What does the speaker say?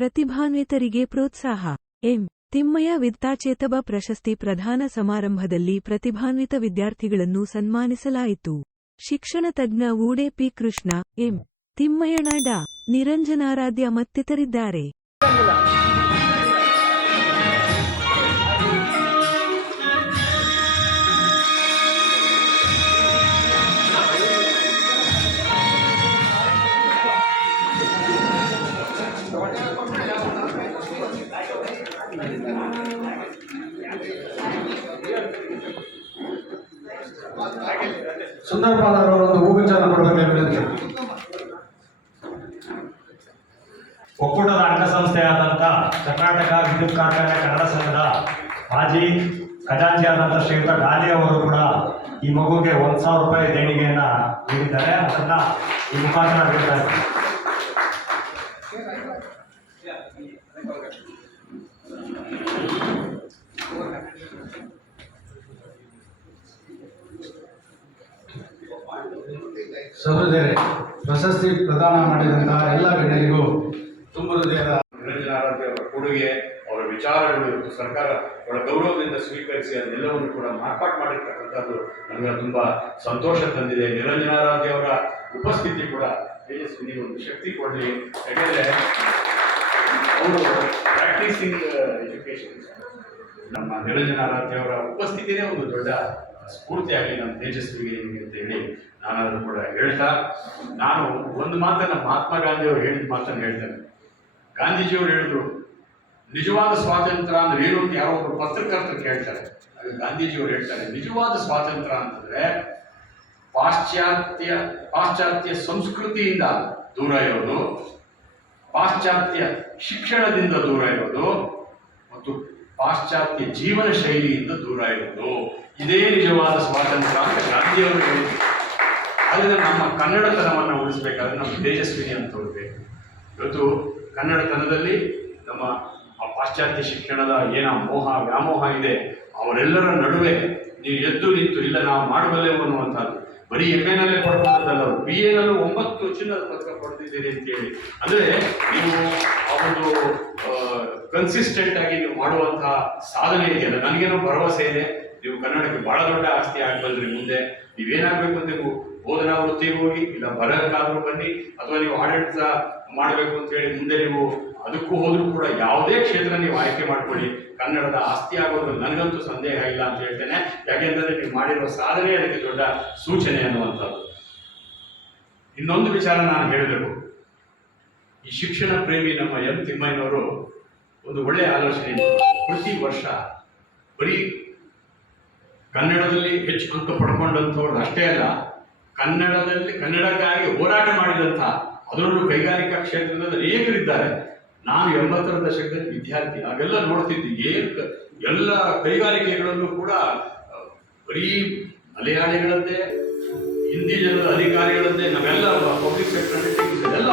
ಪ್ರತಿಭಾನ್ವಿತರಿಗೆ ಪ್ರೋತ್ಸಾಹ. ಎಂ. ತಿಮ್ಮಯ್ಯ ವಿತ್ತಾಚೇತಬ ಪ್ರಶಸ್ತಿ ಪ್ರಧಾನ ಸಮಾರಂಭದಲ್ಲಿ ಪ್ರತಿಭಾನ್ವಿತ ವಿದ್ಯಾರ್ಥಿಗಳನ್ನು ಸನ್ಮಾನಿಸಲಾಯಿತು. ಶಿಕ್ಷಣ ತಜ್ಞ ವೂಡೆ ಪಿ ಕೃಷ್ಣ, ಎಂ. ತಿಮ್ಮಯ್ಯನ ಡಾ. ನಿರಂಜನಾರಾಧ್ಯ ಮತ್ತಿತರಿದ್ದಾರೆ. ಸುಂದರಪಾಲ್ ಅವರು ಒಂದು ಕೊಡಬೇಕು ವೇದಿಕೆ ಒಕ್ಕೂಟದ ಅಂಗಸಂಸ್ಥೆಯಾದಂಥ ಕರ್ನಾಟಕ ವಿದ್ಯುತ್ ಕಾರ್ಖಾನೆ ಕನ್ನಡ ಸಂಘದ ಮಾಜಿ ಖಜಾಂಚಿಯಾದಂಥ ಶ್ರೀಯುತ ಗಾಲಿ ಅವರು ಕೂಡ ಈ ಮಗುಗೆ ಒಂದು ಸಾವಿರ ರೂಪಾಯಿ ದೇಣಿಗೆಯನ್ನ ನೀಡಿದ್ದಾರೆ ಅದನ್ನ ಈ ಮುಖಾಂತರ ಇದ್ದೀನಿ. ಸಹೋದರರೇ ಪ್ರಶಸ್ತಿ ಪ್ರದಾನ ಮಾಡಿದಂತಹ ಎಲ್ಲ ಗಣ್ಯರಿಗೂ ತುಂಬ ಹೃದಯದ ಅವರ ಕೊಡುಗೆ, ಅವರ ವಿಚಾರಗಳು ಸರ್ಕಾರ ಅವರ ಗೌರವದಿಂದ ಸ್ವೀಕರಿಸಿ ಅದನ್ನೆಲ್ಲವನ್ನು ಕೂಡ ಮಾರ್ಪಾಟ್ ಮಾಡಿರ್ತಕ್ಕಂಥದ್ದು ನನಗೆ ತುಂಬ ಸಂತೋಷ ತಂದಿದೆ. ನಿರಂಜನಾರಾಧ್ಯ ಅವರ ಉಪಸ್ಥಿತಿ ಕೂಡ ತೇಜಸ್ವಿನಿಗೆ ಒಂದು ಶಕ್ತಿ ಕೊಡಲಿ. ಯಾಕೆಂದರೆ ಅವರು ಪ್ರಾಕ್ಟೀಸಿಂಗ್ ಎಜುಕೇಶನ್ ನಮ್ಮ ನಿರಂಜನಾರಾಧ್ಯ ಅವರ ಉಪಸ್ಥಿತಿನೇ ಒಂದು ದೊಡ್ಡ ಸ್ಫೂರ್ತಿಯಾಗಲಿ ನಮ್ಮ ತೇಜಸ್ವಿಗೆ ನಿಮಗೆ ಅಂತ ಹೇಳಿ ನಾನು ಕೂಡ ಹೇಳ್ತಾ, ನಾನು ಒಂದು ಮಾತನ್ನು ಮಹಾತ್ಮ ಗಾಂಧಿಯವರು ಹೇಳಿದ ಮಾತನ್ನು ಹೇಳ್ತೇನೆ. ಗಾಂಧೀಜಿಯವರು ಹೇಳಿದ್ರು, ನಿಜವಾದ ಸ್ವಾತಂತ್ರ್ಯ ಅಂದ್ರೆ ಏನು ಅಂತ ಯಾರೋ ಒಬ್ಬರು ಪತ್ರಕರ್ತರು ಕೇಳ್ತಾರೆ. ಆಗ ಗಾಂಧೀಜಿಯವರು ಹೇಳ್ತಾರೆ, ನಿಜವಾದ ಸ್ವಾತಂತ್ರ್ಯ ಅಂತಂದ್ರೆ ಪಾಶ್ಚಾತ್ಯ ಪಾಶ್ಚಾತ್ಯ ಸಂಸ್ಕೃತಿಯಿಂದ ದೂರ ಇರೋದು, ಪಾಶ್ಚಾತ್ಯ ಶಿಕ್ಷಣದಿಂದ ದೂರ ಇರೋದು, ಮತ್ತು ಪಾಶ್ಚಾತ್ಯ ಜೀವನ ಶೈಲಿಯಿಂದ ದೂರ ಇರೋದು ಇದೇ ನಿಜವಾದ ಸ್ವಾತಂತ್ರ್ಯ ಅಂತ ಗಾಂಧಿಯವರು ಹೇಳಿದ್ರು. ಅದರಿಂದ ನಮ್ಮ ಕನ್ನಡತನವನ್ನು ಉಳಿಸ್ಬೇಕಾದ್ರೆ ನಮ್ಮ ತೇಜಸ್ವಿನಿ ಅಂತ ಇವತ್ತು ಕನ್ನಡತನದಲ್ಲಿ ನಮ್ಮ ಆ ಪಾಶ್ಚಾತ್ಯ ಶಿಕ್ಷಣದ ಏನ ಮೋಹ, ವ್ಯಾಮೋಹ ಇದೆ, ಅವರೆಲ್ಲರ ನಡುವೆ ನೀವು ಎದ್ದು ನಿಂತು, ಇಲ್ಲ, ನಾವು ಮಾಡಬಲ್ಲೆವು ಅನ್ನುವಂಥದ್ದು. ಬರೀ ಎಂ ಎನಲ್ಲೇ ಪಡ್ಕೊಂಡದ್ದಲ್ಲ ಬಿ ಎನಲ್ಲೂ ಒಂಬತ್ತು ಚಿನ್ನದ ಪದಕ ಪಡೆದಿದ್ದೀರಿ ಅಂತ ಹೇಳಿ. ಅಂದ್ರೆ ನೀವು ಆ ಒಂದು ಕನ್ಸಿಸ್ಟೆಂಟ್ ಆಗಿ ನೀವು ಮಾಡುವಂತಹ ಸಾಧನೆ ಇದೆಯಲ್ಲ, ನನಗೇನೋ ಭರವಸೆ ಇದೆ. ನೀವು ಕನ್ನಡಕ್ಕೆ ಬಹಳ ದೊಡ್ಡ ಆಸ್ತಿ ಆಗ್ಬಲ್ರಿ ಮುಂದೆ. ನೀವೇನಾಗಬೇಕು ಅಂತ ನೀವು ವೃತ್ತಿಗೆ ಹೋಗಿ, ಇಲ್ಲ ಬರಕ್ಕಾದ್ರೂ ಬನ್ನಿ, ಅಥವಾ ನೀವು ಆಡಳಿತ ಮಾಡಬೇಕು ಅಂತ ಹೇಳಿ ಮುಂದೆ ನೀವು ಅದಕ್ಕೂ ಹೋದ್ರೂ ಕೂಡ ಯಾವುದೇ ಕ್ಷೇತ್ರ ನೀವು ಆಯ್ಕೆ ಮಾಡ್ಕೊಳ್ಳಿ. ಕನ್ನಡದ ಆಸ್ತಿ ಆಗೋದು ನನಗಂತೂ ಸಂದೇಹ ಇಲ್ಲ ಅಂತ ಹೇಳ್ತೇನೆ. ಯಾಕೆಂದ್ರೆ ನೀವು ಮಾಡಿರೋ ಸಾಧನೆ ಅದಕ್ಕೆ ದೊಡ್ಡ ಸೂಚನೆ ಅನ್ನುವಂಥದ್ದು. ಇನ್ನೊಂದು ವಿಚಾರ ನಾನು ಹೇಳಬೇಕು. ಈ ಶಿಕ್ಷಣ ಪ್ರೇಮಿ ನಮ್ಮ ಎಂ ತಿಮ್ಮಯ್ಯನವರು ಒಂದು ಒಳ್ಳೆಯ ಆಲೋಚನೆ. ಪ್ರತಿ ವರ್ಷ ಬರೀ ಕನ್ನಡದಲ್ಲಿ ಹೆಚ್ಚು ಅಂಕ ಪಡ್ಕೊಂಡಂಥವ್ರು ಅಷ್ಟೇ ಅಲ್ಲ ಕನ್ನಡದಲ್ಲಿ ಕನ್ನಡಕ್ಕಾಗಿ ಹೋರಾಟ ಮಾಡಿದಂಥ ಅದರಲ್ಲೂ ಕೈಗಾರಿಕಾ ಕ್ಷೇತ್ರದಲ್ಲಿ ಅನೇಕರಿದ್ದಾರೆ. ನಾನು ಎಂಬತ್ತರ ದಶಕದಲ್ಲಿ ವಿದ್ಯಾರ್ಥಿ, ನಾವೆಲ್ಲ ನೋಡ್ತಿದ್ವಿ ಏನು ಎಲ್ಲ ಕೈಗಾರಿಕೆಗಳಲ್ಲೂ ಕೂಡ ಬರೀ ಮಲಯಾಳಿಗಳದ್ದೇ, ಹಿಂದಿ ಜನರ ಅಧಿಕಾರಿಗಳದ್ದೇ, ನಾವೆಲ್ಲ ಪಬ್ಲಿಕ್ ಸೆಕ್ಟರ್ ಎಲ್ಲ